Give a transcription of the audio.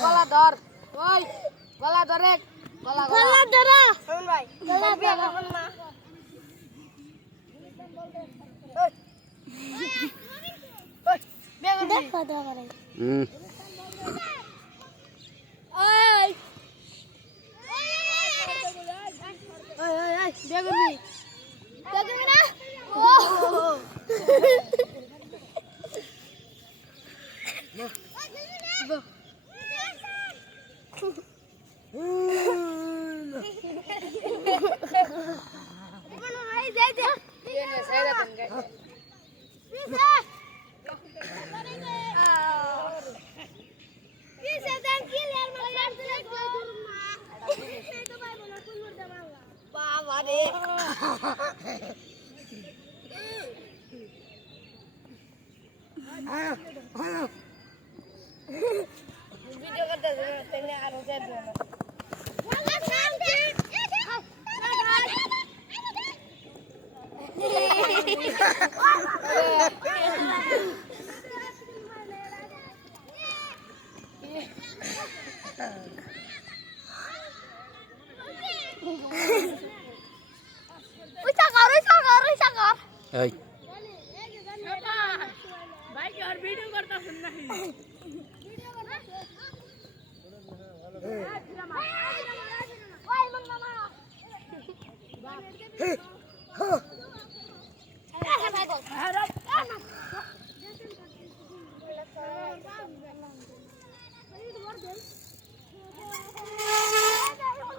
গলা ধর ওই গলা ধরে গলা ধরো শুন ভাই গলা ধরো না ওই বেগুন দেখো দাও করে ওই বেগুন বেগুন না ও ভিডিও করতে তেনে আর হচ্ছে এই ভাই কি আর ভিডিও করতেছেন নাকি ভিডিও